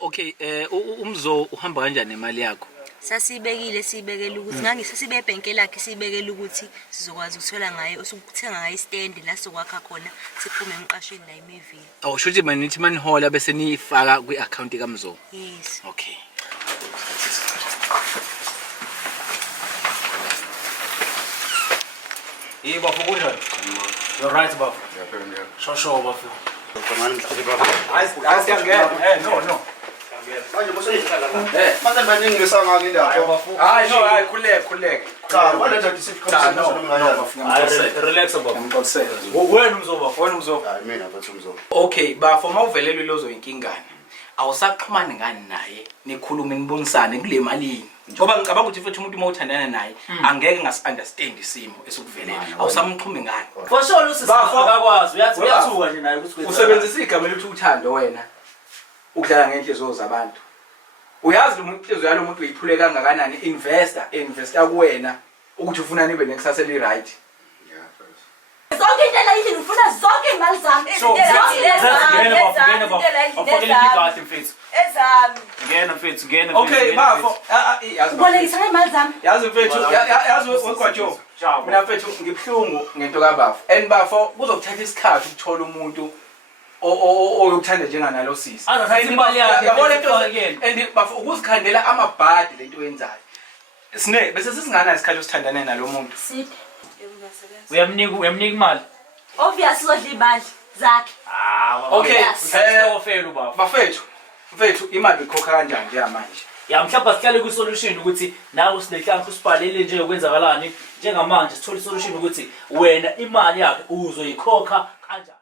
Okay, umzo uhamba kanjani nemali yakho? Sibekele ukuthi ngangisasibe ebhenke lakhe sibekele ukuthi sizokwazi ukuthola ngayo usukuthenga ngayo stand la sokwakha khona siphume emqashweni la imevili. Oh, shuthi manje nithi manihola bese niyifaka kwi-account kaMzo. Yes. Okay. Bafo kunjani? You're right bafo. Sho bafo. No. Manje museyihlala la. Manje baningi ngesanga ngindaba. Hayi khuleke. Cha, walenza discount Relax bafo. Wena umzo. Hayi mina bathi umzo. Okay, bafo mawuvelelwe lozo inkingane. Awusaxhumani ngani naye? Nikhulume nibonisane kule malini. Ngoba ngicabanga ukuthi futhi umuntu mawuthandana naye angeke ngasi-understand isimo esokuvelela. Awusamxhume ngani? Fosho usisifaka akwazi uyathuka nje naye ukuthi Usebenzisa igama elithi uthando wena. Ukudlala ngenhliziyo zabantu. Uyazi lo inhliziyo yalo muntu uyiphule kangakanani investor kuwena ukuthi ufuna nibe nekusasa eli right. Zonke indlela yini ufuna zonke imali zami Ngena. Okay, bafo. Ubolekisa imali zami. Yazi wekwajo. Mina mfethu ngibhlungu ngento kaBafo. And bafo kuzokuthatha isikhathi ukuthola umuntu oyokuthanda njenganalo sisi. Azathatha imali yakhe. Yabona into and bafo ukuzikhandela amabhadi lento yenzayo. Sine bese sisingana isikhathi osithandane nalo muntu. Siphi? Uyamnika imali. Obviously uzodla imali zakhe. Okay, Ofela bafo. Mfethu imali ikhokha kanjani nje manje? Ya mhlawumbe sihlale ku solution ukuthi nawe sinehlanhla usibhalele nje ukwenzakalani njengamanje sithola solution ukuthi wena imali yakhe uzoyikhokha kanjani.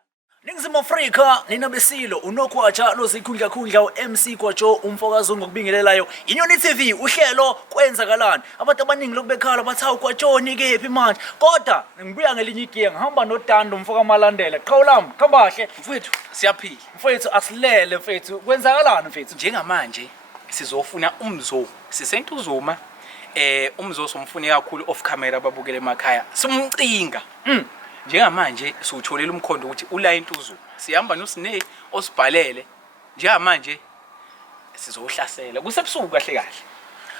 Ningizimu Afrika nina besilo unokwatsha lozikhundla uMC Kwatsho umfokazi ngokubingelelayo iNyoni TV uhlelo kwenzakalani abantu abaningi lokubekhala bathawu Kwatshoni kephi manje kodwa ngibuya ngelinye igiye ngihamba noDando umfoka Malandela qhawulami khambahle mfethu Siyaphila. mfethu asilele mfethu kwenzakalani mfethu Njengamanje sizofuna umzo sisentuzuma umzo somfune kakhulu off camera babukele emakhaya simcinga njengamanje siwutholela umkhondo ukuthi ula intuzuma sihamba noSine osibhalele njengamanje sizohlasela kusebusuku kahle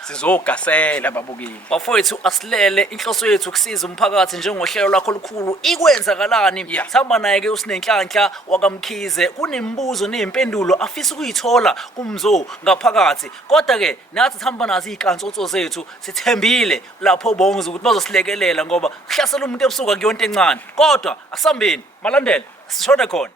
sizogasela babukeli bafowethu asilele inhloso yethu ukusiza umphakathi njengohlelo lakho olukhulu ikwenzakalani sihamba naye ke usinenhlanhla wakamkhize kunembuzo nezimpendulo afisa ukuyithola kumzo ngaphakathi kodwa ke nathi sihamba nazo izinkantsozo zethu sithembile lapho bonke ukuthi bazosilekelela ngoba kuhlasela umuntu ebusuku akuyonto encane kodwa asambeni Malandela sishone khona.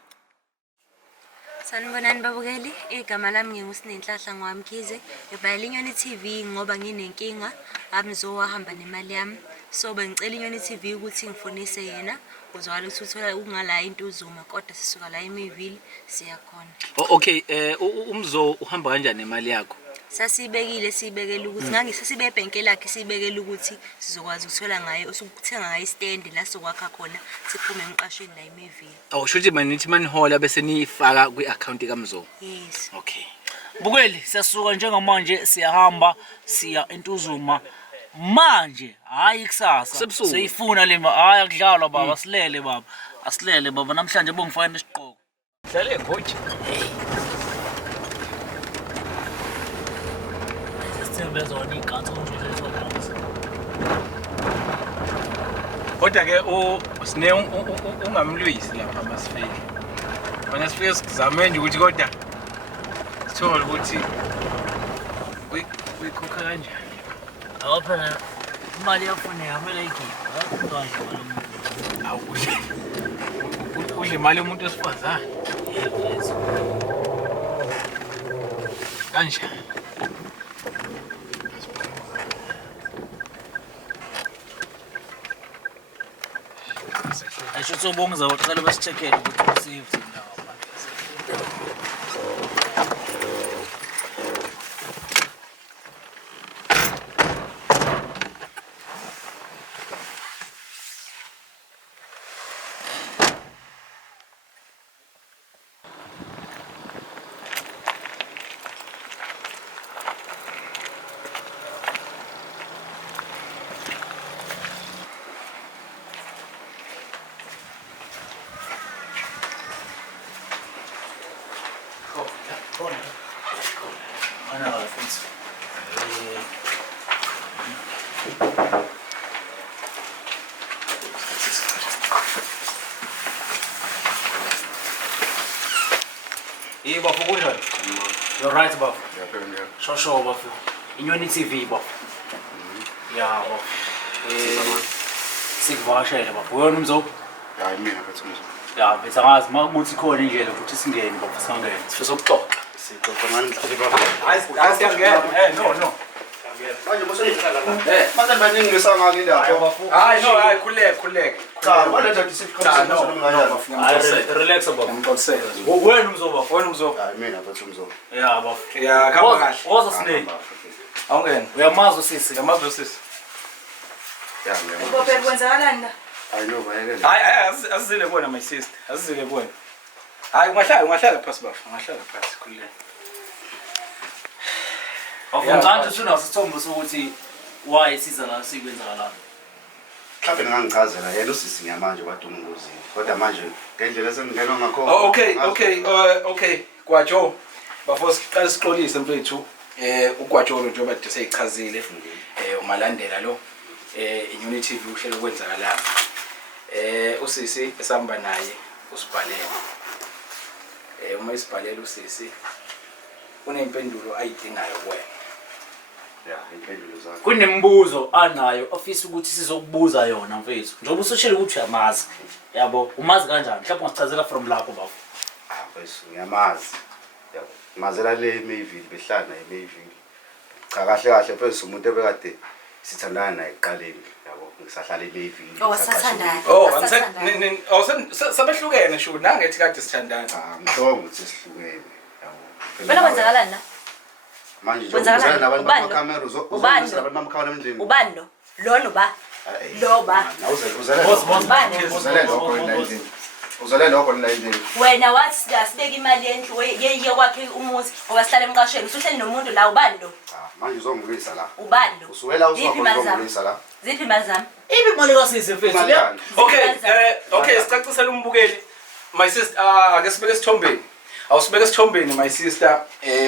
Sanibonani babukeli, igama lami ngingusinenhlahla ngwamkhize, ngibhalela iNyoni TV ngoba nginenkinga, aMzo wahamba nemali yami. So bengicela iNyoni TV ukuthi ngifonise yena, uzwala ukuthi uthola ukungala intuzuma kodwa sisuka la eMeville siyakhona. Okay, umzo uhamba kanjani nemali yakho? Sibekele ukuthi ngangisasibe ebhenke lakhe sibekele ukuthi sizokwazi ukuthola ngayo usukuthenga ngayo stand la sokwakha khona siphume emqashweni la imevili. Oh, shuthi manje nithi manihola bese niyifaka kwi-account kaMzo. Yes. Okay. Bukeli siyasuka njengamanje siyahamba siya entuzuma manje hayi kusasa seyifuna le hayi akudlalwa baba asilele baba asilele baba namhlanje bongifana isiqoko Hlale ngoji. Bezona inkantso nje lezokhoza Kodwa ke Sine ungamlwisi lapha masifike. Bona sifike sizame nje ukuthi kodwa sithole ukuthi uyikhokha kanjani. phela imali yafuneka kumele ikhiphe akudanje walomuntu Awudle. Udle imali yomuntu osifazane. Kanjani? Ayisho sobonga zawuqala basicheckele ukuthi usave ndawo You're right bafo. Yaphela. Shosho bafo. Inyoni TV bafo. Yeah bafo. Sikuvakashele bafo. Wena umzo? Hayi mina mfethu umzo. Ya bese angazi makuthi khona indlela ukuthi singene bafo sangene. Sifisa ukuxoxa. Sixoxa ngani mhlawumbe. Hayi siyangena. No. Manje bosonifika lapha. Manje baningi lesanga ke lapho. Hayi no, hayi khuleke. Cha, waletha discount Relax bafo. Ngixoxela. Wena umzo bafo. Wena umzo. Hayi mina mfethu umzo. Ya bafo. Ya khamba kahle. Woza sinene. Awungena. Uyamazi sisi. Yamazi sisi. Ya Bobe kwenzakalani la? I know bayekela. Hayi asizile kuwena my sister. Asizile kuwena. Hayi ungahlala phasi bafo. Ungahlala phasi khuleke. Ngicela usunaso isithombe sokuthi why siza la sikwenzakalana. Mhlawumbe ngingangichazela yena usisi ngamanje baduma ngozini. Kodwa manje ngendlela esengingenwa ngakho. Okay. Kwajo. Bafo siqala sixolise mfethu. Ugwajolo njengoba de seyichazile. Umalandela lo. Inyoni TV uhlelo kwenzakalana. Usisi esihamba naye usibhalele. Uma isibhalele usisi unempendulo ayidingayo kuwena. Ya, impendulo zakho. Kunembuzo anayo ofisa ukuthi sizokubuza yona mfethu. Njengoba usoshela ukuthi uyamazi. Yabo, umazi kanjani? Mhlawumbe ungasichazela from lapho bafo. Mfethu ngiyamazi. Yabo. Mazela le Mayville behlala eMayville. Cha kahle mfethu umuntu ebekade sithandana naye eqaleni. Yabo, ngisahlala eMayville. Sabehlukene sho nangethi kade sithandana. Ngishongo ukuthi sihlukene. Yabo. Wena kwenzakalani la? Manje Kwenzakalani? uzana nabantu Ubani lo? bamakamera Ubani uzana lo? nabantu bamakamera emndleni. Ubani lo? Lona ba? Lo ba? Uzale lokho la endlini. Wena wathi sibeka imali endlu yeye kwakhe umuzi ngoba sihlala emqashweni. Usuhleli nomuntu la ubani lo? Manje uzongibuyisa la. Ubani lo? Usuwela uzongibuyisa la. Ziphi imali zami? Ibi mali kasisi mfethu. Imali yani. Okay, sicacisela umbukeli. My sister ake sibeke isithombeni. Awusibeke isithombeni my sister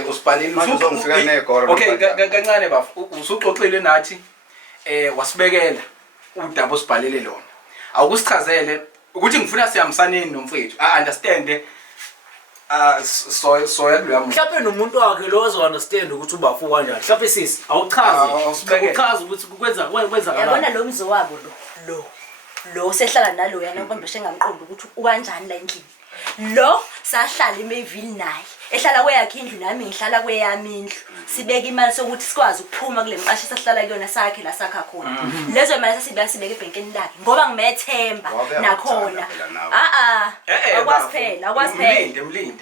usibhalile Manje uzongifika negoro. Okay, kancane bafo. Usuxoxile nathi wasibekela udaba osibhalele lona. Awukusichazele ukuthi ngifuna siyamsaneni nomfethu. I understand so yakulo Mhlawumbe nomuntu wakhe lo ozo understand ukuthi ubafu kanjani. Mhlawumbe sisi awuchazi. Uchazi ukuthi kwenza kalani. Yabona lo mzo wabo lo sehlala nalo yana ubambeshe ngamqondo ukuthi ukanjani la endlini. Lo sahlala eMayville naye. Ehlala kweyakhe indlu nami ngihlala kweyami indlu. Sibeka imali sokuthi sikwazi ukuphuma kule mqashi sahlala kuyona sakhe la sakha khona. Lezo imali sasibeka ebhenkeni lakhe ngoba ngimethemba nakhona. Akwazi phela.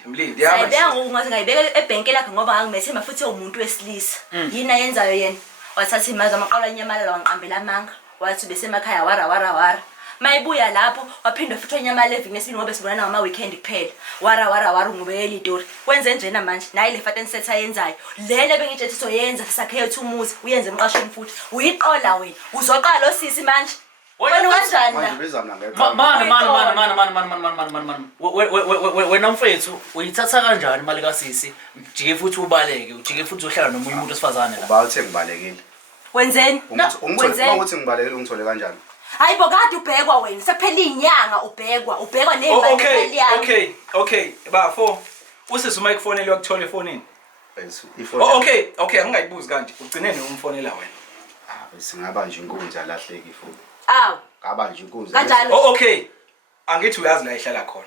Mlindi. Sayibeka ngokuthi ngayibeka ebhenkeni lakhe ngoba ngangimethemba futhi umuntu wesilisa. Yini ayenzayo yena? Wathatha imali zamaqala enyamalala wanqambela amanga. Wathi bese emakhaya wara. Mayibuya lapho waphinda futhi enyamala evini esibini ngoba sibonana ngama weekend kuphela. Wara ngubeyela itori. Wenze njena manje nayi le faten set ayenzayo. Lele bengitshethi soyenza sakhetha umuzi uyenze emqashweni futhi. Uyiqola wena. Uzoqala osisi manje. Wena kanjani la? Manje bezamna ngeqala. Man. Wena mfethu uyithatha kanjani imali kasisi? Ujike futhi ubaleke, ujike futhi uzohlala nomunye umuntu osifazane la. Ubathe ngibalekile. Wenzeni? Ukuthi ngibalekile ungithole kanjani? Hayibo kade ubhekwa wena. Sekuphela inyanga ubhekwa nemali yami. Okay. Bafo. Usisi uma ikufonela ukuthola efonini. Ifoni. Okay, angingayibuzi kanje. Ugcinene umfonela wena. Singaba nje inkunzi alahleka ifoni. Aw. Ngaba nje inkunzi. Kanjani? Okay. Angithi uyazi la ihlala khona.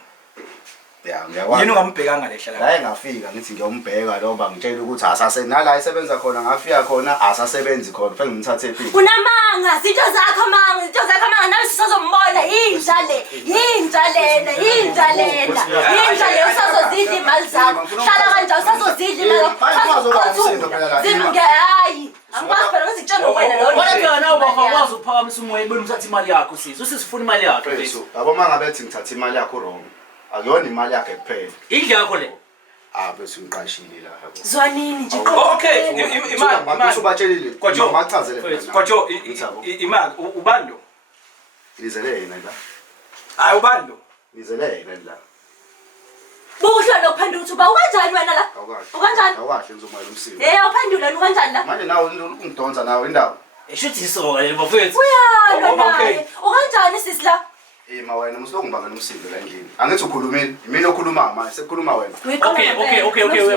Ya ngiyakwazi. Yini ungambhekanga la ihlala khona? La engafika ngithi ngiyombheka lo bangitshela ukuthi asasenala isebenza khona ngafika khona asasebenzi khona kufanele ngimthathe ephini. Unamanga, zinto zakho manga nawe sisazombona inja lena. Inja le usazozidla imali zakho. Hlala kanjani usazozidla imali zakho? Hayi. Angikwazi phela ngizitshela wena lo. Wena phela nawe bafakwazi ukuphakamisa umoya ibona uthatha imali yakho sisi. Usisifuna imali yakho mfethu. Yabo mangabe ethi ngithatha imali yakho wrong. Akuyona imali yakhe kuphela. Indlu yakho le. Bese ngiqashile la yabo. Zwanini nje. Okay, imali ubatshelile. Kwajo, machazele. Kwajo, imali ubani lo? Nizele yena la. Hayi ubani lo? Nizele yena la. Bukuhlola lokuphendula ukuthi uba ukanjani wena la? Ukanjani? Awukahle ngizomayela umsindo. Uphendula ukanjani la? Manje nawe ungidonsa nawe indaba. Eshuthi isoka le bafethu. Uyalo naye. Ukanjani sisi la? ma wena musongibangela umsindo la endlini angithi ukhulumile imini okhuluma manje sekukhuluma wena Okay,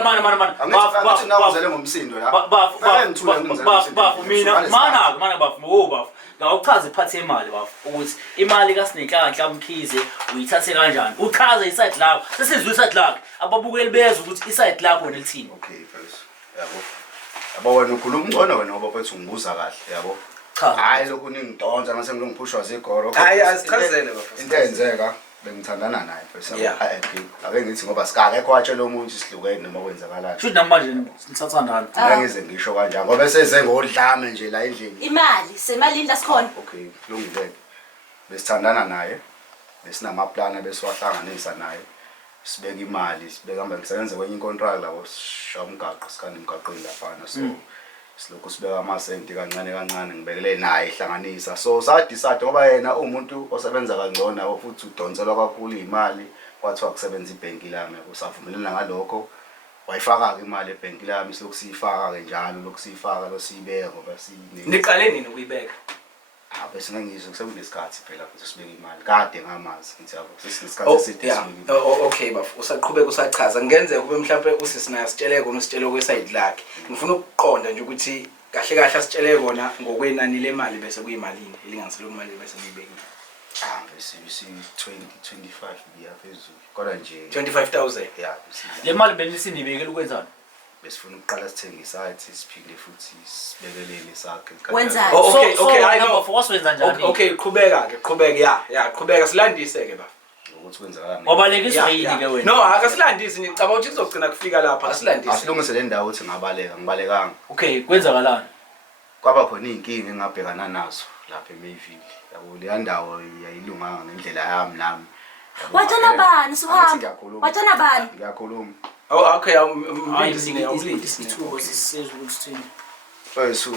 mana. angithi nawuzele ngomsindo la Bafu mina mana bafu. Ngawuchaza iphathi yemali bafu ukuthi imali kaSinenhlanhla Mkhize uyithathe kanjani. Uchaza iside lakho. Sesizwe iside lakho. Ababukeli bezwe ukuthi iside lakho wena lithini. okay first yabo wena ukhuluma ungcono wena ngoba phethu ungibuza kahle yabo hayi lokhu ningidonsa ngase ngilongiphushwa zigoro hayi asichazele bafu into eyenzeka bengithandana naye first Yeah. ake ngithi ngoba sikakekho watshela umuntu sihlukene noma kwenzakalani Shuthi namanje nisathandana. ngize ngisho kanjani ngoba eseze ngodlame nje la endlini imali semalini la sikhona okay kulungile besithandana naye besinamaplana besiwahlanganisa naye sibeka imali sibeka hamba ngisebenza kwenye incontract lapho sisha umgaqo sikhanda emgaqweni lafana so silokhu sibeka amasenti kancane ngibekele naye ihlanganisa so sadicide ngoba yena umuntu osebenza kangcono futhi udonselwa kakhulu imali kwathiwa kusebenza ibhenki lami kusavumelana ngalokho wayifaka ke imali ebhenki lami silokhu siyifaka ke njalo lokhu siyifaka lo siyibeka ngoba siyine niqale nini ukuyibeka bese ngiyizwe kusenesikhathi phela futhi sibeka imali kade ngamazi ngithi yabo sesinesikhathi eside sibeka okay bafu usaqhubeka usachaza ngenzeka kube mhlawumbe usisinayo sitshele kona usitshele kweside lakhe ngifuna ukuqonda nje ukuthi kahle asitshele kona ngokwenani lemali bese kuyimalini elinganiselo imali bese ngiyibekile bese 20 25 biya phezulu kodwa nje 25,000 yeah Le mali benisinibekela ukwenzani? besifuna ukuqala sithenge isathi siphinde futhi sibekelele sakhe Wenzani? Okay, I know. Bafu waswenza njani? Okay qhubeka qhubeka silandise ke bafu ukuthi kwenzakalani Wabalekiswa yini ke wena? no akasilandisi ngicabanga ukuthi kuzogcina kufika lapha asilandise asilungise le ndawo ukuthi ngibalekanga Okay, kwenzakalani? kwaba khona inkinga engabhekana nazo lapha eMayville yabo le ndawo yayilunganga ngendlela yami nami watshana bani suhamba ngiyakhuluma watshana bani ngiyakhuluma okay Hayi umlindisi isithuko sisezwe ukuthi Bese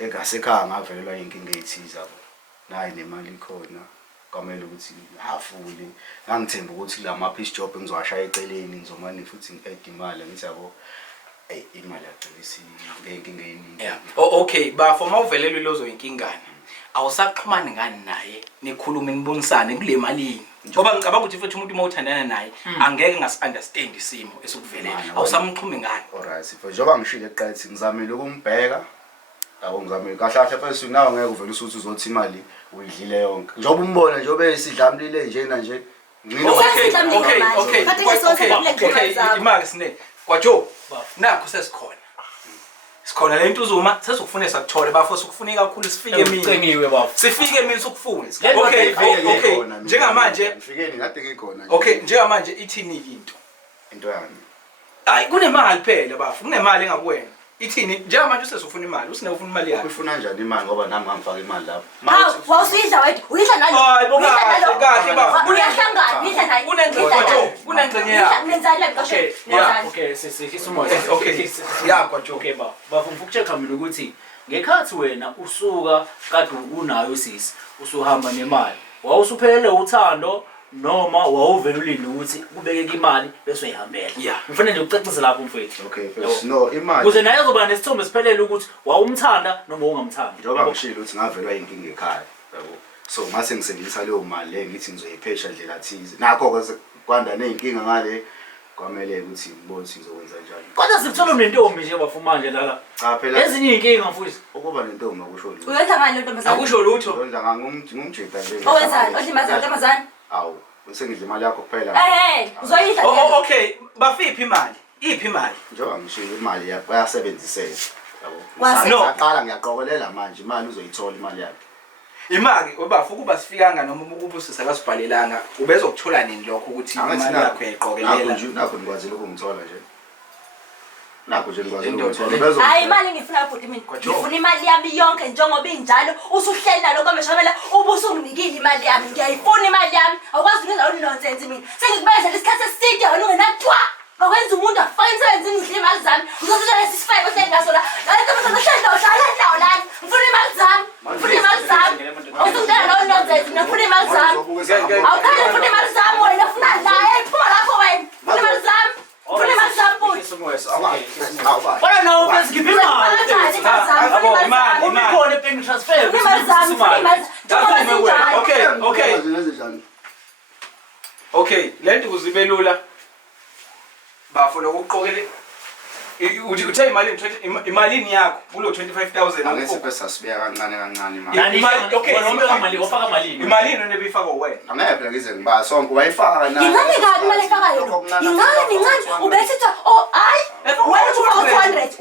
engasekhaya ngavelelwa inkinga ethiza yabo nayi nemali ikhona kwamele ukuthi ngafule ngangithemba ukuthi la ma piece job engizowashaya eceleni ngizomane futhi ngi-add imali ngithi yabo imali yagcina ngenkinga eningi okay bafo mawuvelelwe lozo inkingane awusaxhumani ngani naye nikhulume nibonisane kule malini ngoba ngicabanga ukuthi futhi umuntu mawuthandana naye angeke ngasi-understand isimo esikuvelela awusamxhumi ngani alright sifo njengoba ngishilo eqathi ngizamile ukumbheka yabo ngizamile kahle first nawe ngeke uvele usuthi uzothi imali uyidlile yonke njengoba umbona njengoba esidlamlile njena nje okay imali sine kwaJoe nakho sikhona le nto uzuma sesukufune sakuthole bafo sukufune kakhulu sifike emini ucengiwe bafu. sifike emini sokufuna Okay, okay njengamanje ngifikeni ngade ngikhona nje okay njengamanje ithini into yami hayi kunemali phela bafu kunemali engakuwena ithini njengamanje usesufuna imali usine ufuna imali yakho ufuna njani imali ngoba nami ngangifaka imali lapho hawu wawusuyidla wethu uyidla nalo hayi kahle bafu uyahlangana uyidla naye kunengxenye yakho nenzani la Okay, nenzani Okay, sisimoya. okay kwaJoe Okay ba. Bafu ngifuna ukucheck mina ukuthi ngekhathi wena usuka kade unayo sisi, usuhamba nemali. Wawusuphelele uthando noma wawuvela ulinde ukuthi kubekeke imali bese uyihambela. Yeah. Ngifuna nje ukucacisa lapho mfethu. okay first no imali Kuze naye uzoba nesithombe siphelele ukuthi wawumthanda noma ungamthandi. njengoba ngishilo ukuthi ngavelwa inkinga ekhaya yabo so ngase ngisebenzisa leyo mali le ngithi ngizoyiphesha ndlela thize nakho ke kwanda nezinkinga ngale kwamele ukuthi ngibone ukuthi ngizokwenza njani Kodwa sikuthola nentombi nje bafu manje la. cha phela Ezinye inkinga mfowethu. ukuba nentombi akusho lutho uyenza ngani lo ntombazana akusho lutho Ngidla ngumjida nje owenzani odlimazana awu bese ngidla imali yakho kuphela uzoyidla okay bafiphi imali iphi imali njengoba ngishilo imali yakho bayasebenzisela yabo Kwase- ngaqala ngiyaqokelela manje imali uzoyithola imali yakhe imali obafu ukuba sifikanga noma ukuba usisakasibhalelanga ubezokuthola nini lokho ukuthi imali yakho yayiqokelela nakho nikwazile ukungithola nje nakho nje nikwazile ukungithola hayi imali ngifuna futhi mina ngifuna imali yami yonke njengoba injalo usuhleli nalo kwameshamela ubusunginikile imali yami ngiyayifuna imali yami awukwazi ukwenza lo nonsense mina sengikubenzela isikhathi eside wena ungenathwa ngokwenza umuntu afake emsebenzini ngidle imali zami ngizothatha lesi sifake ohleli ngaso la hlala lana ngifuna imali zami awusungitshela lo nonsense mina ngifuna imali zami awukhali ngifuna imali zami wena funa naye phuma lapho wena funa imali zami futhi Bona nawo bese ngiphi imali. Uma ikhona ebank transfer. Okay, lento kuzibe lula. Bafuna ukuqokele uthe imalini yakho kulo 25000 Angeke sasibeka kancane kancane manje. Nani okay, imali ofaka malini? Imalini onebifaka wena. Angeke phela ngize ngiba sonke wayifaka na. Ingane kabi imali efakayo. Ingane ubethetha hayi.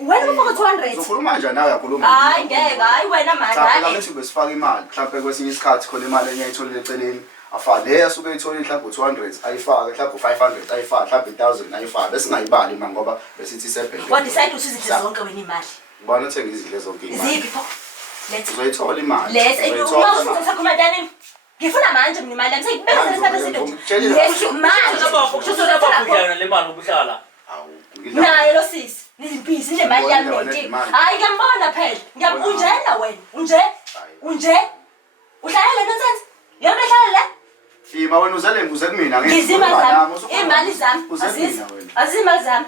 Wena ufaka 200. Uzokhuluma kanjani nawe yakhuluma? Hayi ngeke hayi wena manje. Mhlawumbe ngathi besifaka imali, mhlawumbe kwesinye isikhathi khona imali engiyayitholile eceleni. Afale leya suke ayitholile mhlawumbe 200 ayifake, mhlawumbe 500 ayifake, mhlawumbe 1000 ayifake. Bese ngayibali manje ngoba besithi sebhenki. What decide ukuthi izidle zonke wena imali. Ngibona uthenga izidle zonke imali. Ziphi pho? Let's Uzoyithola imali. Let's uma usakhuluma dani. Ngifuna manje mina imali yami seyibeka lesikhathi eside. Yes manje. Abafukana le mali ubuhlala. Naye lo sisi. Nizimpisi nemali yami nenkinga. Hayi ngiyambona phela. Ngiyabunjela wena. Unje. Uhlala nonsense. Yona ehlala la. Ima wena uzele ngibuze kumina ngizima zami. Imali zami. Azimali zami.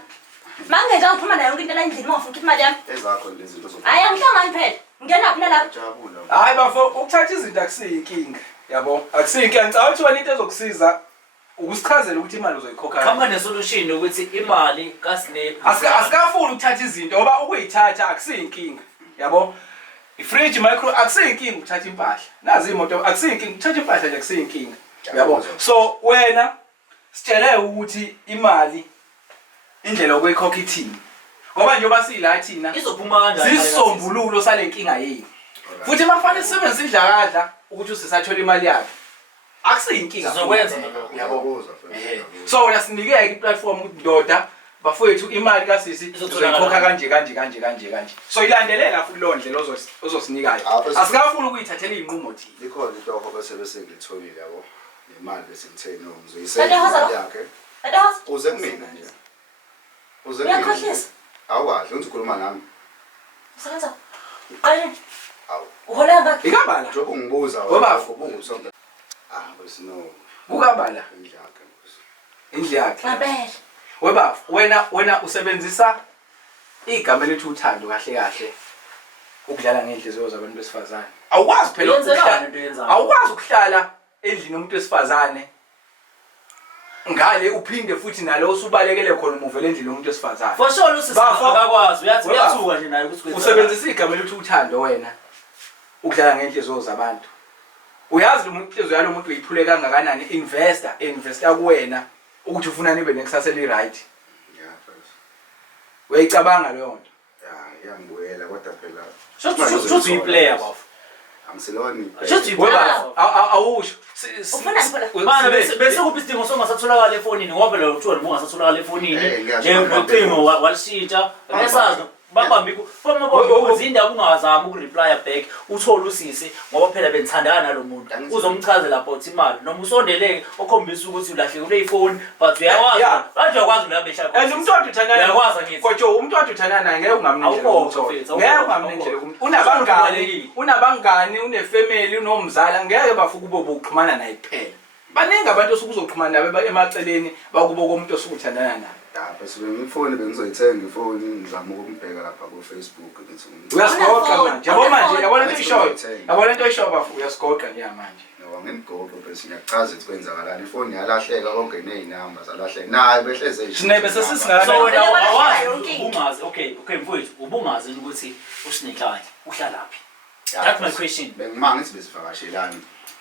Mangenja ngiphuma nayo yonke into la endlini mawufuna ukuthi imali yami. Ezakho lezi zinto zokho. Hayi angihlangani phela. Ngenaphi nalapha? Jabula. Hayi bafo ukuthatha izinto akusiyinkinga. Yabo, akusiyinkinga. Ngicabanga ukuthi wena into ezokusiza ukusichazela ukuthi imali uzoyikhokha. Khamba nesolution ukuthi imali kaSnap asikafuni ukuthatha izinto ngoba ukuyithatha akusiyinkinga. Yabo? I-fridge micro akusiyinkinga ukuthatha impahla. Nazi imoto akusiyinkinga ukuthatha impahla nje akusiyinkinga. Yabo? So wena sitshele ukuthi imali indlela okuyikhokha ithini. Ngoba njengoba siyila thina izophuma kanjani? Sisombululo salenkinga yini. Futhi mafanele sisebenzise idlakadla ukuthi usisathola imali yakhe. Akusiyinkinga sizokwenza yabo. So wena sinikeke iplatform ukuthi ndoda bafowethu imali kaSisi uzoyikhokha kanje. So ilandelela futhi lo ndlela ozosinikayo. Asikafuni ukuyithathela izinqumo thina. Likhona into bese ngilitholile yabo. Nemali bese ngitheni ngizoyisebenzisa yakhe. Uze kumina nje. Uze kumina. Uyakhohlisa. Awazi uthi ukhuluma nami. Usebenza. Ayi. Uhola ngakho. Ikabala Njengoba ungibuza Webafo. ubungisonke. Besino. kukabala Indlaka. indlyakhe. Ngabele. Webafo wena usebenzisa igama elithi uthando kahle ukudlala ngenhliziyo zabantu besifazane. Awukwazi phela awukwazi ukuhlala endlini yomuntu wesifazane ngale uphinde futhi nalo usubalekele khona umuvele endlini yomuntu wesifazane. For sure usisakwazi uyathuka nje naye ukuthi usebenzisa igama elithi uthando wena ukudlala ngenhliziyo zabantu. Uyazi lo inhliziyo yalo muntu uyiphule kangakanani investor kuwena ukuthi ufuna nibe nekusasa eli right. Yeah, first. Uyayicabanga leyo nto. Yeah, iyangibuyela kodwa phela. Should be player bafo. Angisiloni. Should be awusho. Ufuna phela. Mana bese kuphi isidingo songasatholakala efonini ngoba lo kuthiwa ubungasatholakala efonini njengocingo walishintsha esazi babambiko foma bonke izindaba ungazama ukureply back uthola usisi ngoba phela benithandana nalomuntu uzomchazela about imali noma usondeleke okhombisa ukuthi ulahlekile ifoni but uyakwazi manje uyakwazi uyabesha and umuntu othandana uyakwazi ngithi kodwa umuntu othandana naye ngeke ungamnendlela ngeke ungamnendlela unabangani unefamily unomzala ngeke bafuka ube bokuxhumana naye kuphela baningi abantu osukuzoxhumana nabe emaceleni bakubo komuntu osukuthandana naye. Bese ngifone bengizoyithenga ifoni ngizama ukumbheka lapha ku Facebook ngithi uyasigoqa manje yabo manje yabona into ishoyo yabona into ishoyo bafu uyasigoqa nje manje no ngingogo bese ngiyachaza ukuthi kwenzakalani ifoni yalahleka konke nezinamba zalahleka naye behleze sinebe sesisingana so wena awazi ubungazi okay mfowethu ubungazi ukuthi usinehlala uhlalaphi. That's my question. Bengimanga ngithi besivakashelana.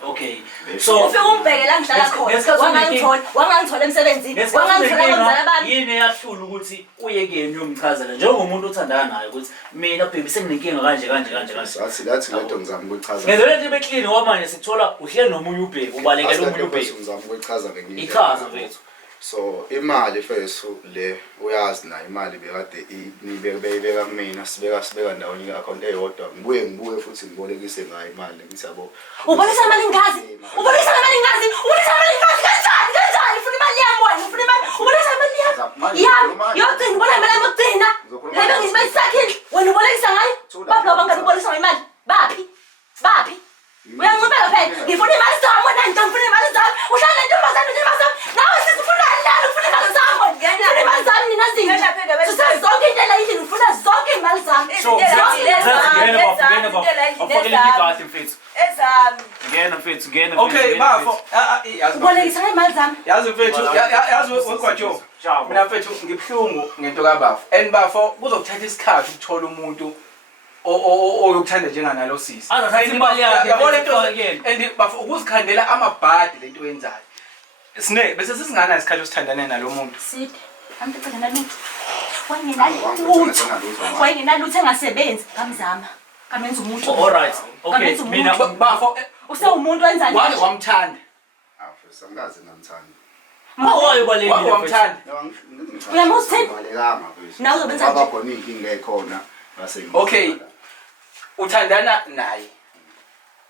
Okay. So ufike umbheke la ngihlala khona. Wangangithola emsebenzini. Wangangithola abazali bami. Yini eyahlula ukuthi uyekeni uyomchazela njengomuntu othandana naye ukuthi mina baby senginenkinga kanje. Sathi lento ngizama ukuchaza. Ngezwe lento beclean ngoba manje sikuthola uhleli nomunye ubheki ubalekela omunye ubheki. Ngizama ukuchaza ngenye. Ichaza mfethu. So imali fesu le uyazi na imali bekade nibeka kumina sibeka ndawonye i-account eyodwa ngibuye futhi ngibolekise ngayo imali ngithi yabo ubolekisa imali ngazi kanjani ufuna imali yami wena ufuna imali ubolekisa imali yami yogcina ubona imali yami yokugcina lebe ngisibali sakhile wena ubolekisa ngayo baphi abangani ubolekisa ngemali baphi uyanqubeka phela ngifuna imali zami wena ngifuna imali zami uhlala nentombazane nawe sisifuna imali zami nina zinto zonke into la yini ngifuna zonke Awufakele igadi mfethu. ezami Ngena mfethu, ngena. Okay, bafo. Yazi ubolekisa ngemali zami yazi mfethu, yazi wegwajo. Mina mfethu ngibhlungu ngento kabafo. And bafo kuzokuthatha isikhathi ukuthola umuntu oyokuthanda njenganalo sisi. Azathatha imali yakhe. Yabona into and bafo ukuzikhandela amabhadi lento oyenzayo. Sine bese sisingana isikhathi osithandane nalo muntu. Sidi amthethe nalutho wayengenalutho engasebenzi kamzama kamenza umuntu Alright. Okay. Mina Bafo usewumuntu wenzani wake wamthanda. Afisa ngaze namthanda. mawayo balekile. Wake wamthanda. Uyamuzithemba Nawe uzobenza nje? abakhona inkinga ekhona base. Okay. Uthandana naye.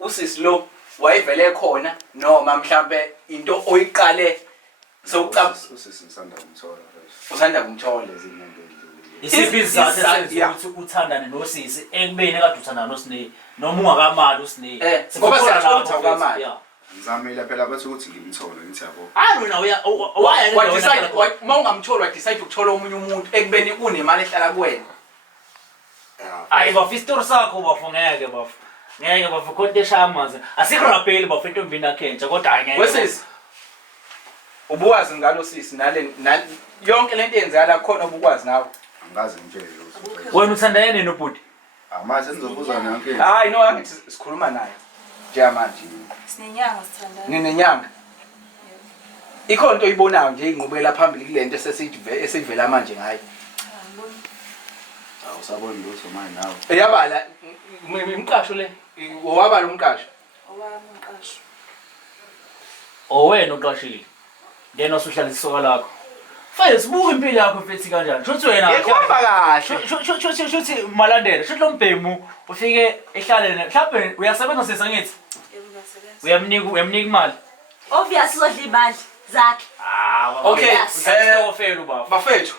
Usisi lo wayevele khona noma mhlambe into oyiqale sewucaba Usisisanda kumthola. usanda kumthola. Isiphi izathu esenza ukuthi uthandane nosisi ekubeni kade uthandana noSnake noma ungakamali uSnake. Ngoba siyathola ukamali. Ngizamile phela bathi ukuthi ngimthole ngithi yabo. Wena Wa decide mawungamthola wa decide ukuthola omunye umuntu ekubeni kunemali ehlala kuwena. Ayi bafu isitori sakho bafu ngeke bafu. Ngeke bafu kontesha amanzi. Asikurapeli bafu entombini yakhentsha kodwa angeke. Wesisi ubuwazi ngalo sisi nale yonke lento eyenzakala khona ubukwazi nawe. Angazi ngitshele lokho. Wena uthandane nini nobhuti? Amaze nizobuza nanke. Hayi no angithi sikhuluma naye. Njengamanje. sinenyanga sithandana Ninenyanga. Ikhona into oyibonayo nje inqubela phambili kulento esivela manje ngayo. Awusaboni lutho manje nawe. Eyabala imqasho le. Owabala umqasho. owami umqasho Owena uqashile. Ngena usuhlala isoka lakho. Mfethu buka impilo yakho mfethu kanjani? Shothi wena Ikhomba kahle. shothi malandela. Shothi lo mbhemu ufike ehlalene. Mhlawumbe uyasebenza sesangithi. ekungasebenza Uyamnika imali. obvious uzodla imali zakhe Okay, Ufela ubafu. bafethu.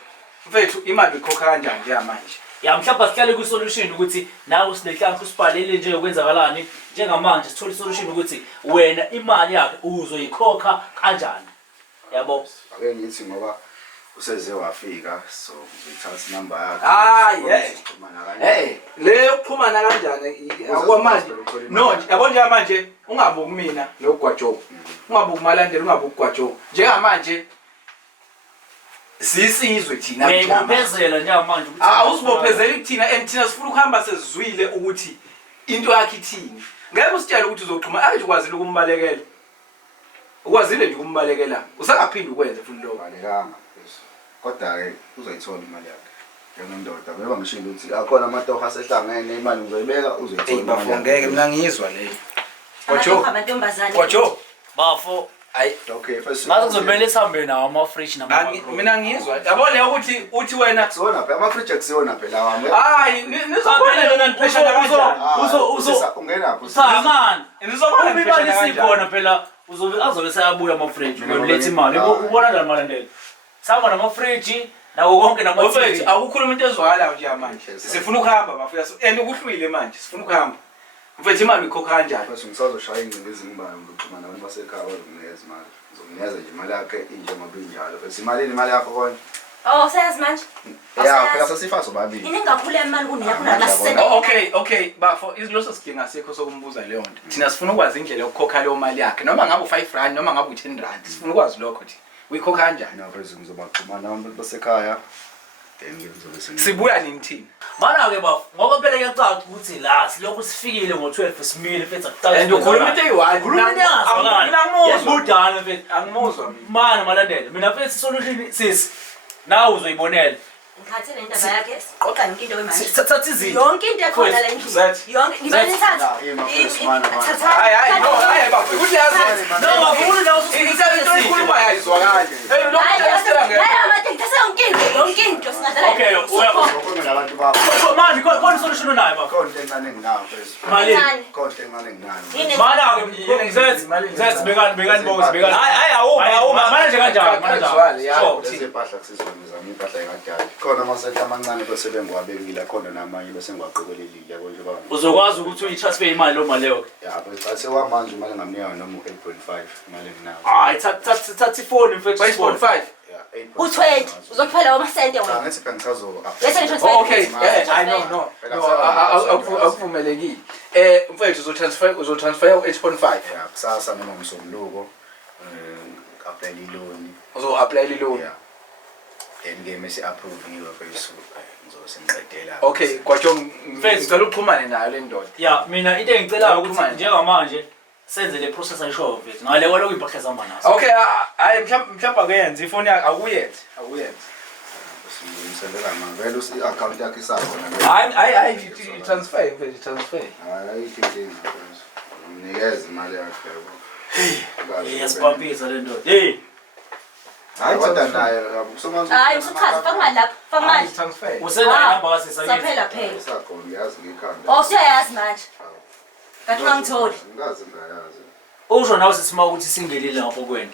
Mfethu imali ikhokha kanjani nje manje? Ya mhlawumbe sihlale ku solution ukuthi nawe usinehlanhla usibhalele nje ukwenzakalani njengamanje sithola solution ukuthi wena imali yakhe uzoyikhokha kanjani. Yabo. Ake ngithi ngoba useze wafika so ngithatha inamba yakhe. Hey, le ukuxhumana kanjani akwamanje? No, yabo nje manje ungabuki mina lokugwajo. Ungabuki malandela ungabuki gwajo. Njengamanje sisizwe thina Ngiyabophezela njengamanje ukuthi awusibophezeli thina and thina sifuna ukuhamba sezizwile ukuthi into yakhe ithini. Ngeke usitshele ukuthi uzoxhuma ake ukwazile ukumbalekela. Ukwazile nje ukumbalekela. Usangaphindi ukwenze futhi lokho. Balekanga. Kodwa ke uzoyithola imali yakhe. Njengendoda ngoba ngishilo ukuthi akhona amatoha asehlangene imali uzoyibeka uzoyithola. Bafo ngeke mina ngizwa le. amantombazane Gwajo. bafo Hayi. Okay, first. ngathi kuzomela sihambe nawo ama-fridge Mina ngizwa. Yabona ukuthi uthi wena Sona phela ama-fridge akusiyona phela wami. hayi nizobona lona pressure kanjani. Ungena pho. Saman. Nizobona Uma imali isikhona phela azobe seyabuya ama-fridge uletha imali. Ubona njani malandela? Sihamba nama-fridge nawo konke Mfethu nama-TV. akukhuluma into ezwakalayo nje manje. Sifuna ukuhamba bafika and ukuhlwile manje. Sifuna ukuhamba. Mfethu imali ikhokha kanjani? Bese ngisazoshaya ingcindezi ngibani ngokuxhumana nabantu basekhaya bazonginikeza imali. Ngizokunikeza nje imali yakhe injengoba injalo. Bese imali yakho konke. oh sayazi manje Yeah, phela sesifa sobabili. iningakhulu imali kuneyakho namasisele Okay bafo iziloso sidinga sekho sokumbuza leyo nto. Thina sifuna ukwazi indlela yokukhokha leyo mali yakhe noma ngabe u5 rand noma ngabe u10 rand. Sifuna ukwazi lokho thi. Uyikhokha kanjani? Na phezulu ngizobaxhumana nabantu basekhaya. Then ngizobe sengithi Sibuya nini thina? Mana-ke bafo ngoba phela kuyacaca ukuthi la silokhu sifikile ngo-12 simile mfethu akuqala. And ukhuluma into eyi-one. Khuluma into engazwakali. Mina angimuzwa. Yesibudala mfethu. Angimuzwa mina. Mana malandela mina mfethu solution sisi nawe uzoyibonela. ngikhathele indaba yakhe siqoqa yonke into manje Thatha izinto. yonke into ekhona la endlini Zathi. yonke ngibani thatha Hayi bafo ukuthi yazi. No, ngafuna nawe Into ikhuluma yayizwakali. Hey lo yonke into Okay, ukhuluma nabantu bakho. so manje khona solution nayo bafo. Konke encane enginayo phezulu. Malini? Konke encane enginayo. Mana-ke Zets bekani boss bekani. Hayi awuma Mana nje kanjani mana njani. So Bese impahla kusizonizama impahla ekadala. Khona amasenta amancane bese bengwabekile khona namanye bese ngwaqokelelile yabo nje baba. uzokwazi ukuthi uyi-transfer imali lo mali leyo. Yeah, but sewamanje imali ngamnika noma u8.5 imali enginayo. Hayi thatha ifoni mfethu. 5.5. Yeah, 8.5. u20 uzokuphela amasente wena Angithi bengisazo Bese Okay, I know. Akuvumelekile. mfethu uzotransfer u-8.5 ya kusasa noma ngisomluko apply iloni uzo-apply loan. ya then ke mase approve bese ngizobe sengiqedela Okay, kwatsho Mfethu. ngicela uxhumane nayo le ndoda. Ya mina into engicelayo ukuthi Uxhumane. njengamanje senze le process ayishoyo mfethu. Ngale kwalo kuyimpahla zamanazo. Okay, hayi mhlawumbe akuyenze ifoni yakho akuyenze. ngimsendela ngavela i-account yakhe isakhona Hayi transfer mfethu transfer. hayi ikinkinga nginikeza imali yakhe yabo Yasipampisa le ndoda. Hey, hayi kodwa naye Hayi usuchaza faka imali lapho. Faka imali. Transfer. usena inamba kasesayithi. Saphela phela. sakhona ngiyazi ngikhanda Oh usuyayazi manje. Kathi ungangitholi. ngazi ngayazi Usho nawe sisima ukuthi singelile ngapho kwena.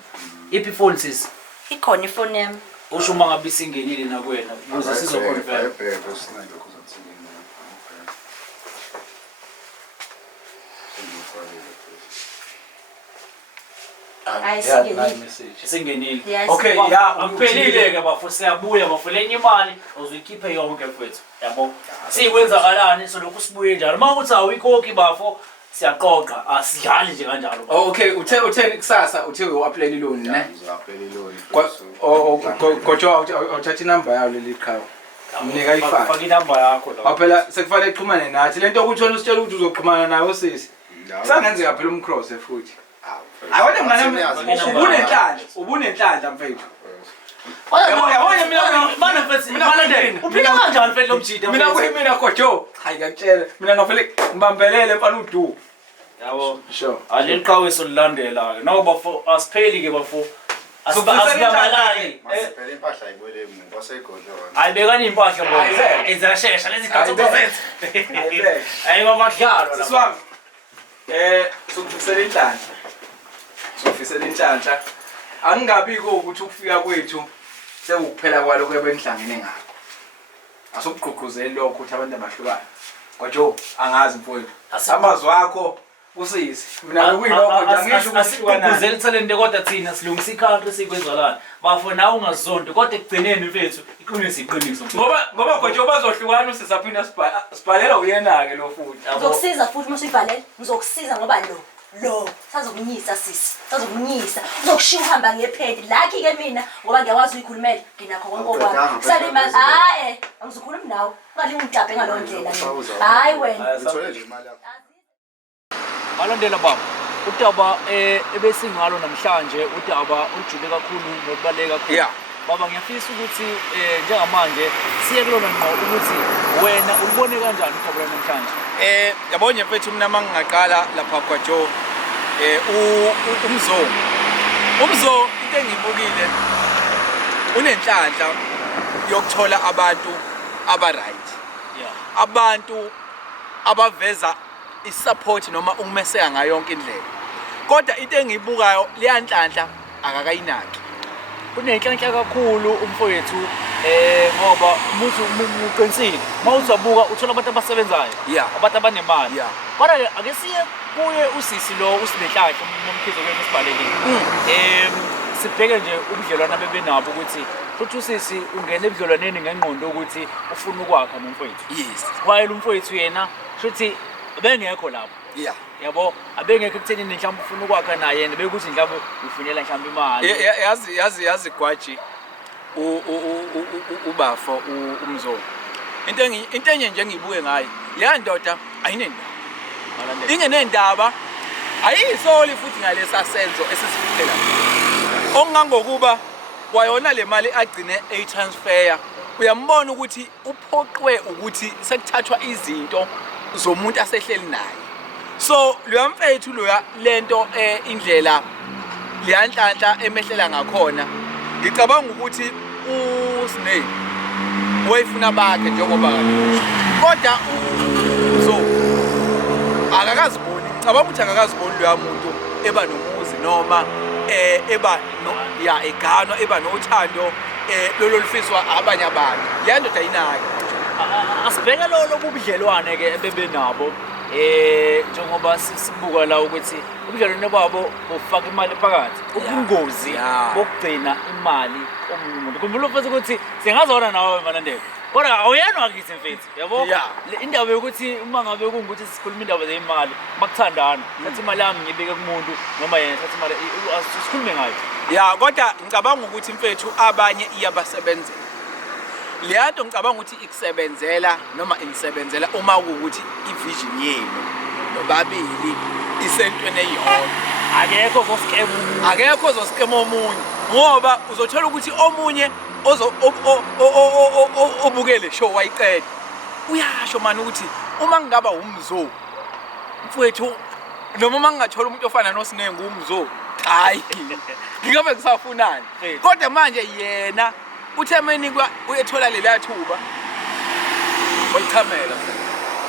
Iphi phone sis? Ikhona ifoni yami. Usho uma ngabe singelile na kwena ukuze sizoconfirm. ayibheke usinande kuzathini Hayi singelile. message. Singenile. Yes. Okay, yeah, Akuphelile ke bafo siyabuya bafo lenye imali uzoyikhiphe yonke mfethu. Yabo. Sikwenzakalani solokhu sibuye njalo. Uma uthi awuyikhokhi bafo siyaqoqa asidlali nje kanjalo. Okay, uthe kusasa uthe u-apply loan ne? ngizoapply iloni Kodwa awuthatha inamba yayo leli qhawe. Mnika ifani. Faka inamba yakho la. Phela sekufanele ixhumane nathi lento ukuthi wena usitshela ukuthi uzoxhumana nayo sisi. Sangenzeka phela umcross futhi. Awona mngane ubunenhlanhla mfethu. Yabona Mana mfethu mana uphila kanjani mfethu lo mjida mina kuyimina kodwa hayi ngiyakutshela mina ngavele ngibambelele mfana udu. yabo. Sure. Aleliqhawe solilandela ke. No bafo asipheli ke bafo. Asibamalali. phela impahla ayibole emuva wasegodlona Ayibekani impahla bo. Ayibeke. Ezashesha lezi gato Ayibeke. zethu. Ayibeke. Ayiba bakudlalo la. Siswami. Sokufisela inhlanhla. Sokufisela inhlanhla. Angingabiko ukuthi ukufika kwethu sekuphela kwaloko ebenhlangene ngakho. Asokugqugquzeli lokho ukuthi abantu abahlukane. Kodwa angazi mfowethu. Amazwi akho kusisi. Mina kuyilokho nje angisho ukuthi Asikuguzela hlukanani. ithalente kodwa thina silungisa ikhantri sikwenzalana. Bafo nawe ungazonto kodwa ekugcineni mfethu iqiniso iqiniso. Ngoba kodwa bazohlukana usisaphinda sibhalela uyena ke lo futhi. Ngizokusiza futhi uma usuyibhalele. Ngizokusiza ngoba lo sazokunyisa sisi. Sazokunyisa. Uzokushiya uhamba ngephedi. Lucky ke mina ngoba ngiyakwazi ukuyikhulumela. Nginakho konke okwami. Kusale imali. Angizokhuluma nawe. Ungathi ungidabhe ngalo ndlela mina. Hayi wena. ngithole nje imali yakho Balandela baba. Udaba ebesingalo namhlanje udaba ujule kakhulu nokubaleka kakhulu. Yeah. Baba ngiyafisa ukuthi njengamanje siye kulona ngqo ukuthi wena ulibone kanjani udaba namhlanje. Yabona nje mfethu mina mangingaqala lapha kwaJo umzo into engibukile unenhlanhla yokuthola abantu aba-right. Yeah. Abantu abaveza isupport noma ukumeseka ngayo yonke indlela. Kodwa into engiyibukayo leyanhlanhla akakayinaki. Kunenhlanhla kakhulu umfowethu ngoba umuthi uqinisile. Mawuthi wabuka uthola abantu abasebenzayo. Yeah. Abantu abanemali. Yeah. Kodwa ake siye kuye usisi lo usinenhlanhla nomkhizo kwenu sibhalelile. Sibheke nje ubudlelwana bebenabo ukuthi futhi usisi ungena ebudlelwaneni ngengqondo ukuthi ufuna ukwakha nomfowethu. Yes. While umfowethu yena futhi bengekho lapho. Yeah. Yabo abengekho ekutheni mhlawumbe ufuna ukwakha naye yena bekuthi mhlawumbe ufunela mhlawumbe imali. Yazi gwaji ubafo umzo. Into enye nje engiyibuke ngayo. Leya ndoda ayinendaba. Ingenendaba. Ayisoli futhi ngalesa senzo esisifikhela. Ongangokuba wayona le mali agcine transfer uyambona ukuthi uphoqwe ukuthi sekuthathwa izinto zomuntu asehleli naye. So lo mfethu lo lento indlela liyanhlanhla emehlela ngakhona ngicabanga ukuthi uSnake wayefuna bakhe njengoba kodwa so akakaziboni ngicabanga ukuthi akakaziboni lo muntu eba nomuzi noma eba eganwa eba nothando lolo lifiswa abanye abantu le ndoda ayinaki. Asibheke lo kubudlelwane ke bebenabo njengoba sibuka la ukuthi ubudlelwane babo bufaka imali phakathi ubungozi bokugcina imali komuntu. Kumele ufise ukuthi singazona nawe Malandela Kodwa awuyenwa kithi mfethu, yabo? Yeah. Indaba yokuthi uma ngabe kungukuthi sikhuluma indaba zemali, makuthandana, thatha imali yami ngibeke kumuntu noma yena thatha imali sikhulume ngayo. Ya kodwa ngicabanga ukuthi mfethu abanye iyabasebenzela. Leyanto ngicabanga ukuthi ikusebenzela noma inisebenzela uma ukuthi ivision yenu nobabili isentweni eyodwa. Akekho ko-scam. Akekho ozoskema omunye ngoba uzothola ukuthi omunye obukele show wayiqeda. Uyasho manje ukuthi uma ngingaba umzo mfowethu noma mangingathola umuntu ofana noSinengu umzo hayi ngingabe ngisafunani kodwa manje yena uthe menikwa uyethola lela thuba oyichamela.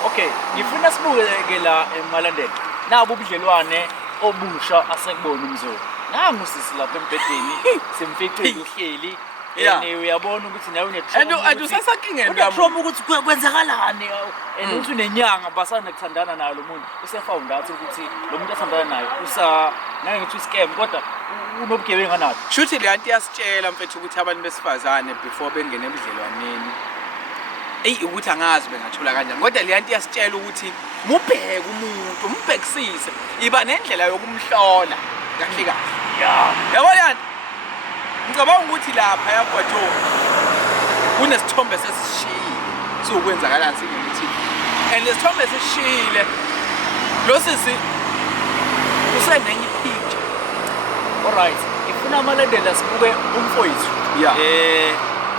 Okay, ngifuna sibuke la eMalandela. Nabo ubudlelwane obusha asekubona umzo. Nangu sisi lapha embedeni simficile uhleli. Uyabona ukuthi nawe une-trauma. And usasankingeni yami. Trauma ukuthi kwenzakalani and ukuthi unenyanga basana kuthandana nayo lo muntu. Usefound out ukuthi lo muntu athandana naye naye ngithi scam kodwa unobugebengu nathi. Shuthi le nto iyasitshela mfethu ukuthi abantu besifazane before bengene ebudlelwaneni ukuthi angazi bengathola kanjani kodwa le nto iyasitshela ukuthi mubheke umuntu umbhekisise iba nendlela yokumhlola kahle kahle. Yabona ngicabanga ukuthi lapha yakwatho kunesithombe sesishile sokwenzakalani singithi and lesithombe sesishile lo sisi usenenye picture. Alright, ifuna amalandela sibuke umfowethu.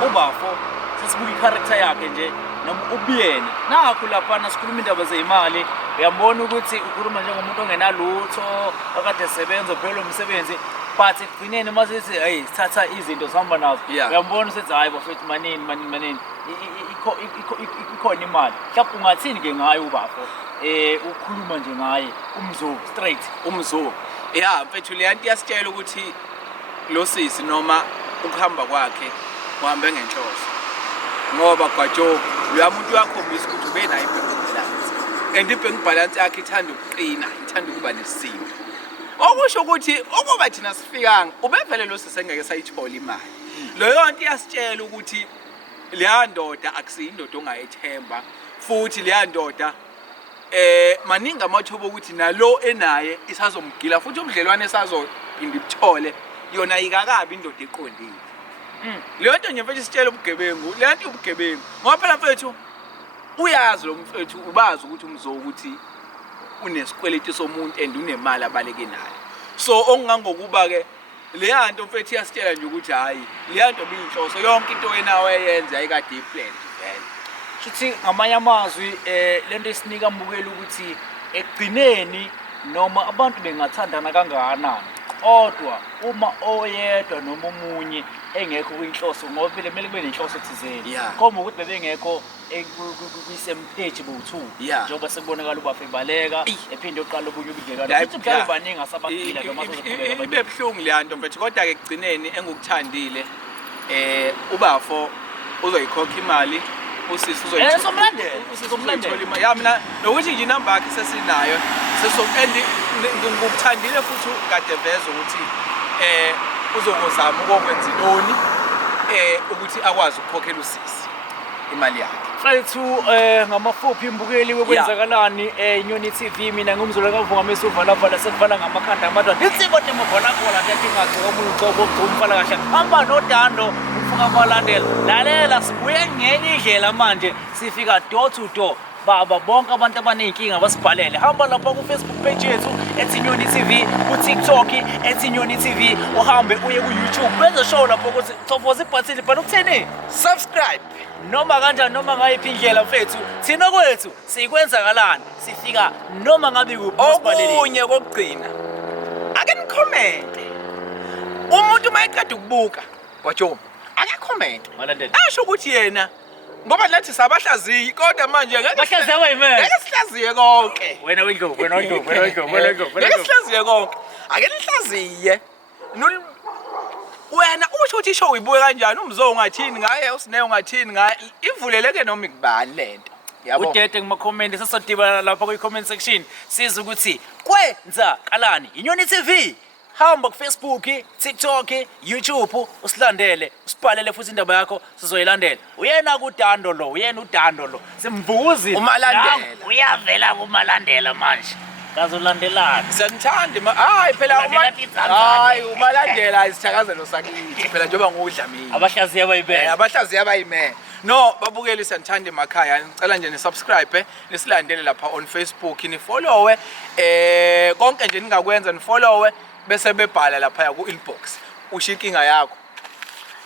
Ubafo sesibuka i-character yakhe nje noma ubuyena. Nakho lapha sikhuluma indaba zezimali. Uyambona ukuthi ukhuluma njengomuntu ongenalutho, akade esebenza phela umsebenzi. But ekugcineni mase sithi hey sithatha izinto sihamba nazo. Uyambona ukuthi hayi bafethu manini. Ikhona imali. Mhlawumbe ungathini ke ngayo ubafo? Ukhuluma nje ngaye umzo straight umzo. Mfethu le nto iyasitshela ukuthi lo sisi noma ukuhamba kwakhe uhambe ngenhloso. Ngoba kwajo lo muntu uyakhombisa ukuthi ube nayo ibank balance. And ibank balance yakhe ithanda ukuqina, ithanda ukuba nesimo. Okusho ukuthi ukuba thina sifikanga ubevele lo sisi engeke sayithola imali. Leyo nto iyasitshela ukuthi le ndoda akusiyindoda ongayethemba futhi le ndoda maningi amathuba ukuthi nalo enaye isazomgila futhi ubudlelwane esazophinda ibithole yona ikakabi indoda eqondile. Leyo nto nje mfethu isitshela ubugebengu, le nto ubugebengu. Ngoba phela mfethu uyazi lo mfethu ubazi ukuthi umzo ukuthi unesikweleti somuntu and unemali abaleke nayo. So ongangokuba ke le nto mfethu iyasitshela nje ukuthi hayi le nto biyinhloso yonke into wena wayenza ayikade iplan vele. Futhi ngamanye amazwi lento esinika mbukela ukuthi ekugcineni noma abantu bengathandana kangakanani kodwa uma oyedwa noma omunye engekho kwinhloso ngoba phela kumele kube nenhloso thizeni koma ukuthi bebengekho kwi-same-page bowu-2 njengoba sekubonakala ubafo ebaleka ephinde yoqala obunye ubudlelwane futhi mhlawumbe baningi asabaphila noma sozoqhubeka ibe buhlungu le nto mfethu kodwa-ke ekugcineni engukuthandile ubafo uzoyikhokha imali usisi uzomlandela imali mina nokuthi nje inamba yakhe sesinayo and ngikuthandile futhi kade veze ukuthi uzokuzama ukwenza intoni ukuthi akwazi ukukhokhela usisi imali yakhe. Fethu ngamafuphi imbukeli wekwenzakalani Inyoni TV mina ngumzulu kaVunga Mesuvala sekuvala ngamakhanda amadwa insiko nemovola kola ntathi ngagcoka umuntu ucobo umfala kahle hamba nodando ufuka kwalandela lalela sibuye ngenye indlela manje sifika door to door baba bonke abantu abanenkinga basibhalele hamba lapha ku Facebook page yethu Inyoni TV ku TikTok Inyoni TV uhambe uye ku YouTube benze show lapho ukuthi thofoza ibhathini bani ukutheni subscribe noma kanjani noma ngayiphi indlela mfethu thina kwethu sikwenzakalani sifika noma ngabe kuphi okunye kokugcina ake nicomment umuntu mayiqeda ukubuka kwaJomo ake comment malandela asho ukuthi yena ngoba lathi sabahlaziyi kodwa manje bahlaziwe yimena ngeke sihlaziye konke wena wendlo ngeke sihlaziye konke ake nihlaziye wena usho ukuthi ishow ibuye kanjani umzo ungathini ngaye usine ungathini ngaye ivuleleke noma ikubani lento yabo udede kuma comment sasodibana lapha ku comment section siza ukuthi kwenzakalani Inyoni TV hamba ku-Facebook, TikTok, YouTube, usilandele, usibhalele futhi indaba yakho sizoyilandela. Uyena kuDando lo, uyena uDando lo. Simvukuzile. Umalandela. Uyavela kumalandela manje. Kazolandelana. Siyanithanda hayi phela Ulandela pizza hayi umalandela ayisithakazelo sakithi phela njengoba ngudlamini. Abahlaziya bayibeka. Abahlaziya abayime. No, babukeli siyanithanda emakhaya. Ngicela nje ni-subscribe, nisilandele lapha on Facebook, ni-followe konke nje ningakwenza ni-followe bese bebhala lapha ku inbox. Usho inkinga yakho.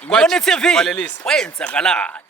Inyoni TV. Valelisa. Wenzakalani?